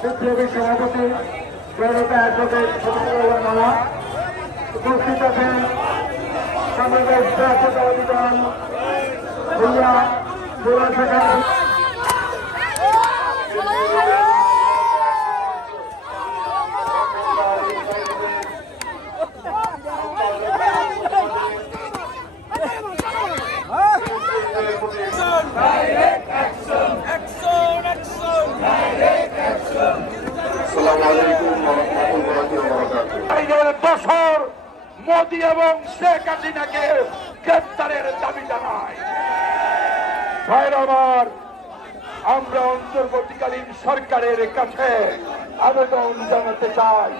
বিপ্লবী সভাপতি জনতা অ্যাডভোকেট শফিকুল্লাহ মালা উপস্থিত আছেন বাংলাদেশ জাতীয়তাবাদী দল ভুইয়া জেলা শাখা বছর মোদী এবং শেখ হাসিনাকে গ্রেপ্তারের দাবি জানায়। ভাইরা আমার, আমরা অন্তর্বর্তীকালীন সরকারের কাছে আবেদন জানাতে চাই,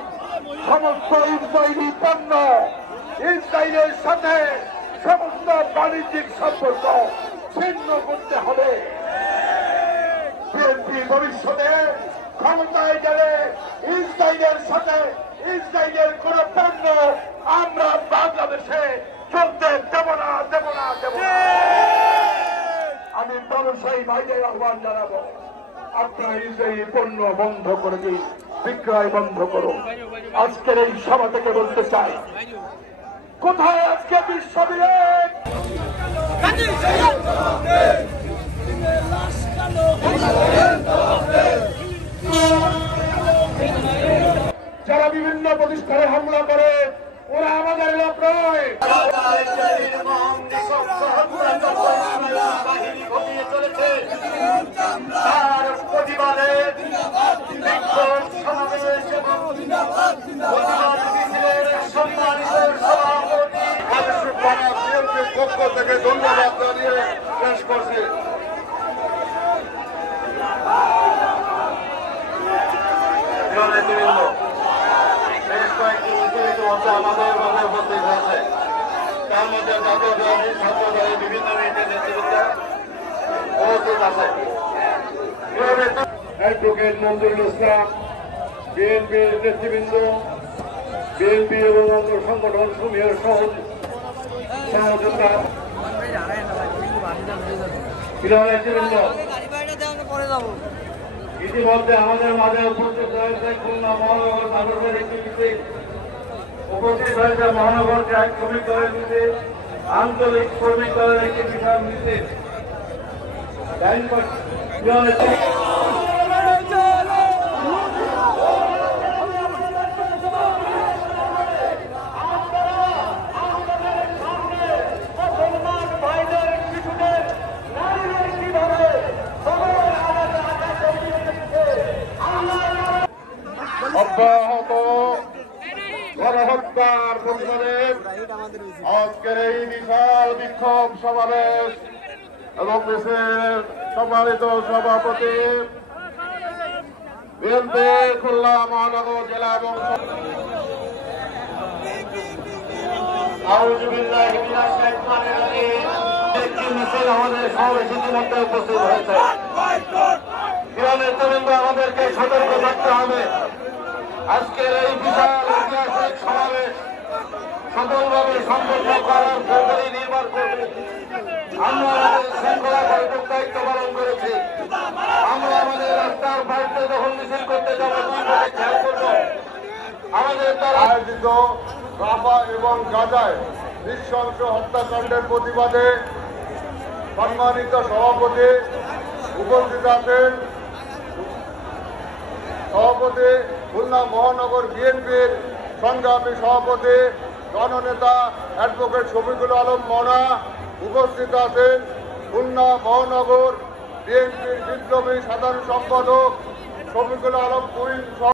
সমস্ত ইসরায়েলি পণ্য ইসরায়েলের সাথে সমস্ত বাণিজ্যিক সম্পর্ক ছিন্ন করতে হবে। বিএনপি ভবিষ্যতে ক্ষমতায় গেলে ইসরায়েলের সাথে ইসরায়েলের কোন পণ্য আমরা বাংলাদেশে চলতে দেব না, দেব না, দেব না। আমি ব্যবসায়ী ভাইদের আহ্বান জানাবো, আপনারা ইসরায়েলি পণ্য বন্ধ করে দিন, বিক্রয় বন্ধ করুন। আজকের এই সভা থেকে বলতে চাই, কোথায় আজকে বিশ্ববিদ্যালয় যারা বিভিন্ন প্রতিষ্ঠানে হামলা করে, ওরা আমাদের লোক নয়। তার প্রতিবাদে পক্ষ থেকে ধন্যবাদ জানিয়ে শেষ করছে। বেশ কয়েকটি ইতিমধ্যে আমাদের মাঝে উপস্থিত হয়েছে, তার মধ্যে জাতীয় দলের ছাত্র দলের বিভিন্ন মিনিটের নেতৃবৃন্দ উপস্থিত আছে। অ্যাডভোকেট মঞ্জুরুল ইসলাম, বিএনপির নেতৃবৃন্দ, বিএনপি এবং অন্য সংগঠন সমূহের সহযোগিতা নেতৃবৃন্দ, ইতিমধ্যে আমাদের মাঝে উপস্থিত হয়েছে খুলনা মহানগর নাগরিকের একটি মিছিল, উপস্থিত হয়েছে মহানগর ট্রাক শ্রমিক দলের মিছিল, আঞ্চলিক শ্রমিক দলের একটি বিশাল মিছিল। অব্যাহত গণহত্যার প্রতিবাদে আজকের এই বিশাল বিক্ষোভ সমাবেশ এবং দেশের সম্মানিত সভাপতি বিএনপি খুলনা মহানগর জেলা এবং আমাদের সমাবেশ ইতিমধ্যে উপস্থিত হয়েছে। নেতৃবৃন্দ, আমাদেরকে সতর্ক থাকতে হবে। আজকের এই বিশাল ঐতিহাসিক সমাবেশ সফলভাবে সম্পন্ন করার উপরই নির্ভর করবে। আমরা আমাদের শৃঙ্খলা পরিপূর্ণ দায়িত্ব পালন করেছি। আমরা আমাদের রাস্তার বাড়িতে যখন মিছিল করতে যাবো, খেয়াল করব আমাদের দ্বারা আয়োজিত রাফা এবং গাজায় নৃশংস হত্যাকাণ্ডের প্রতিবাদে সম্মানিত সভাপতি উপস্থিত আছেন। সভাপতি খুলনা মহানগর বিএনপির সংগ্রামী সভাপতি জননেতা অ্যাডভোকেট শফিকুল আলম মনা, উপস্থিত আছেন খুলনা মহানগর বিএনপির বিপ্লবী সাধারণ সম্পাদক শফিকুল আলম কুইন।